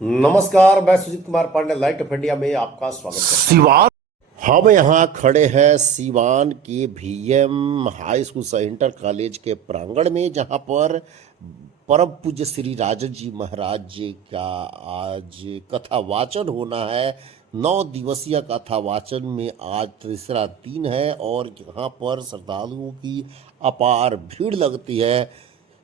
नमस्कार, मैं Sujeet Kumar Pandey, Light of India में आपका स्वागत है। सिवान हम यहाँ खड़े हैं सिवान के VM high school inter college के प्रांगण में, जहाँ पर परम पूज्य श्री राजन जी महाराज जी का आज कथा वाचन होना है। 9 दिवसीय कथा वाचन में आज तीसरा दिन है और यहाँ पर श्रद्धालुओं की अपार भीड़ लगती है।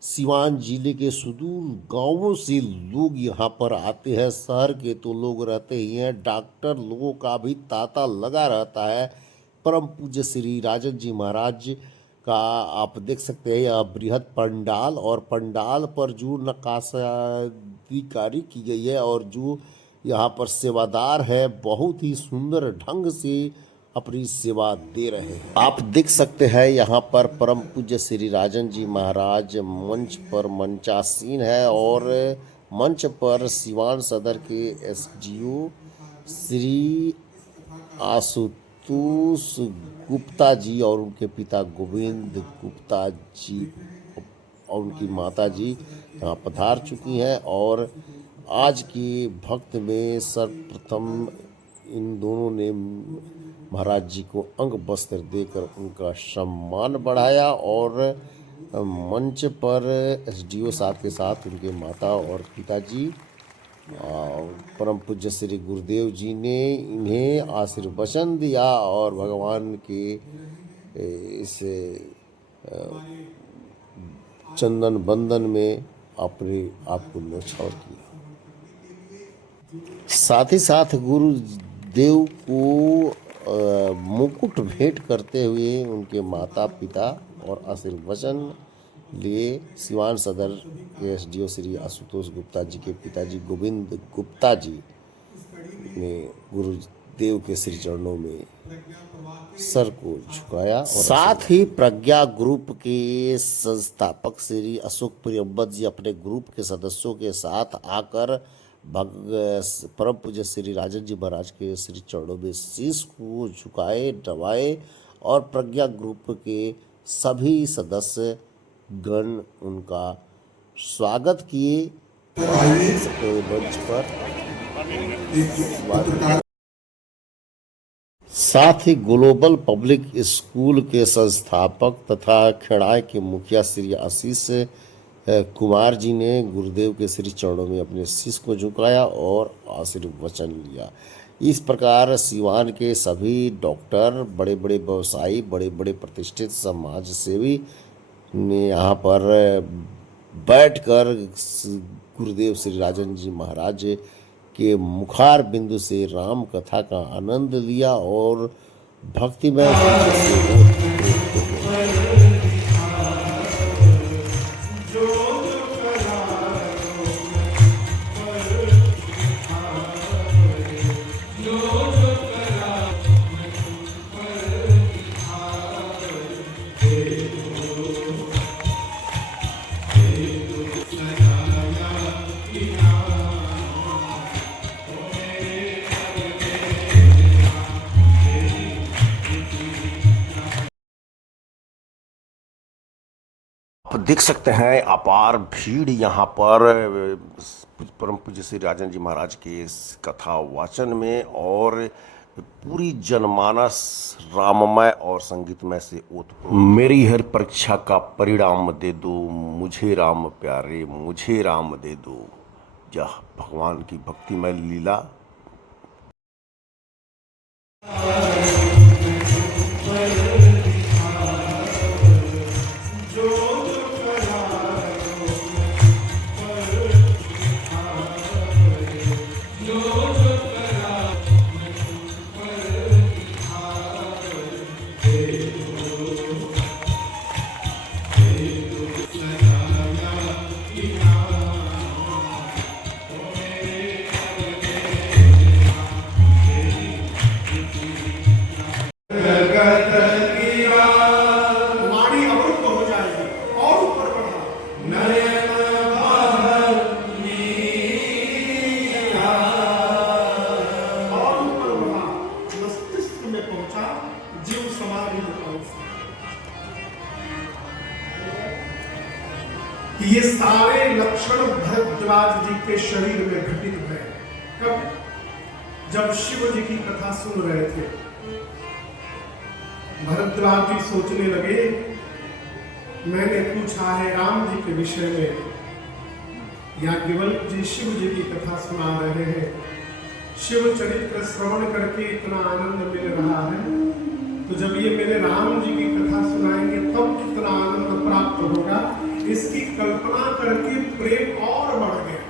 सिवान जिले के सुदूर गांवों से लोग यहाँ पर आते हैं। शहर के तो लोग रहते ही हैं, डॉक्टर लोगों का भी तांता लगा रहता है। परम पूज्य श्री राजन जी महाराज का आप देख सकते हैं यह बृहद पंडाल, और पंडाल पर जो नक्काशीकारी की गई है और जो यहाँ पर सेवादार है बहुत ही सुंदर ढंग से अपनी सेवा दे रहे हैं। आप देख सकते हैं यहाँ पर परम पूज्य श्री राजन जी महाराज मंच पर मंचासीन है और मंच पर सिवान सदर के SDO श्री आशुतोष गुप्ता जी और उनके पिता गोविंद गुप्ता जी और उनकी माता जी यहाँ पधार चुकी हैं और आज के भक्त में सर्वप्रथम इन दोनों ने महाराज जी को अंग वस्त्र देकर उनका सम्मान बढ़ाया और मंच पर SDO साहब के साथ उनके माता और पिताजी और परम पूज्य श्री गुरुदेव जी ने इन्हें आशीर्वचन दिया और भगवान के इस चंदन बंधन में अपने आप को न्यौछावर किया। साथ ही साथ गुरुदेव को मुकुट भेंट करते हुए उनके माता पिता और आशीर्वचन लिए सिवान सदर के SDO श्री आशुतोष गुप्ता जी के पिताजी गोविंद गुप्ता जी ने गुरुदेव के श्री चरणों में सर को झुकाया। और साथ ही प्रज्ञा ग्रुप के संस्थापक श्री अशोक प्रियंवत जी अपने ग्रुप के सदस्यों के साथ आकर परम पूज्य श्री राजन जी महाराज के श्री चरणों में शीश को झुकाए नवाए और प्रज्ञा ग्रुप के सभी सदस्य गण उनका स्वागत किए। मंच पर साथ ही ग्लोबल पब्लिक स्कूल के संस्थापक तथा खेड़ाए के मुखिया श्री आशीष कुमार जी ने गुरुदेव के श्री चरणों में अपने शीश को झुकाया और आशीर्वचन लिया। इस प्रकार सिवान के सभी डॉक्टर, बड़े बड़े व्यवसायी, बड़े बड़े प्रतिष्ठित समाज सेवी ने यहाँ पर बैठकर गुरुदेव श्री राजन जी महाराज के मुखार बिंदु से राम कथा का आनंद लिया और भक्तिमय आप देख सकते हैं अपार भीड़ यहाँ पर परम पूज्य श्री राजन जी महाराज के कथा वाचन में, और पूरी जनमानस राममय और संगीतमय से ओतप्रोत। मेरी हर परीक्षा का परिणाम दे दो, मुझे राम प्यारे, मुझे राम दे दो। यह भगवान की भक्तिमय लीला। ये सारे लक्षण भरद्वाज जी के शरीर में घटित हुए। जब शिव जी की कथा सुन रहे थे, भरद्वाज जी सोचने लगे, मैंने पूछा है राम जी के विषय में, याज्ञवल्क्य जी शिव जी की कथा सुना रहे हैं। शिव चरित्र श्रवण करके इतना आनंद मिल रहा है, तो जब ये मेरे राम जी की कथा सुनाएंगे तब कितना आनंद प्राप्त होगा, इसकी कल्पना करके प्रेम और बढ़ गया।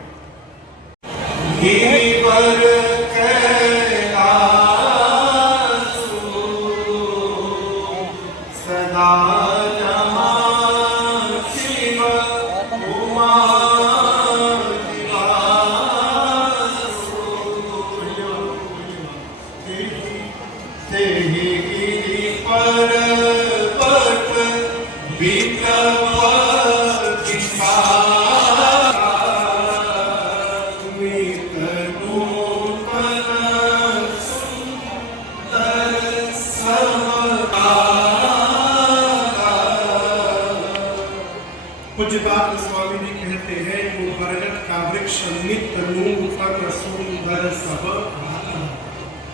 पूज्य बात स्वामी जी कहते हैं, वो बरगद का वृक्ष नित्य नूतन सुंदर सब।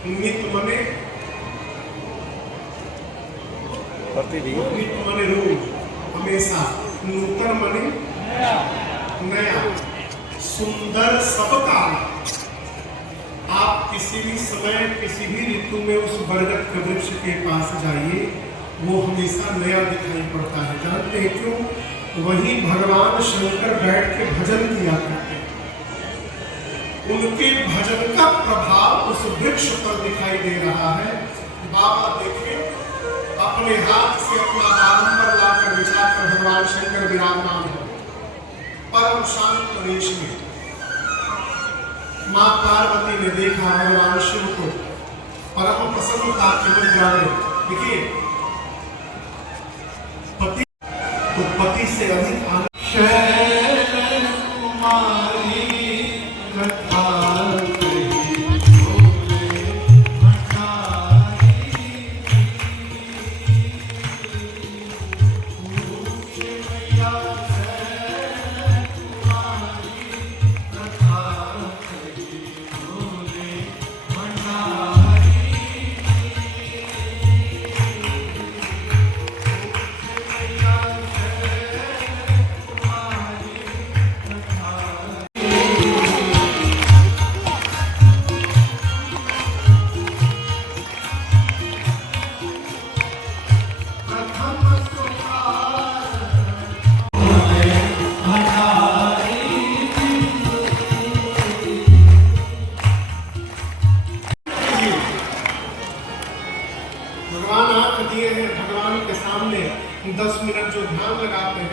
नित्य मने नित्य मने रोज, हमेशा। नूतन मने नया, सुंदर सब काल। आप किसी भी समय किसी भी ऋतु में उस बरगद के वृक्ष के पास जाइए, वो हमेशा नया दिखाई पड़ता है। जानते हैं क्यों? वही भगवान शंकर बैठ के भजन किया करते, उनके भजन का प्रभाव उस वृक्ष पर दिखाई दे रहा है। बाबा देखे, अपने हाथ से अपना बारंबार लाकर बिछाकर भगवान शंकर विराजमान है परम शांत प्रदेश में। मां पार्वती ने देखा भगवान शिव को, परम प्रसन्नता के मुद्रा में। देखिए, पति तो पति से अधिक आनंद। भगवान आंख दिए हैं, भगवान के सामने 10 मिनट जो ध्यान लगाते हैं,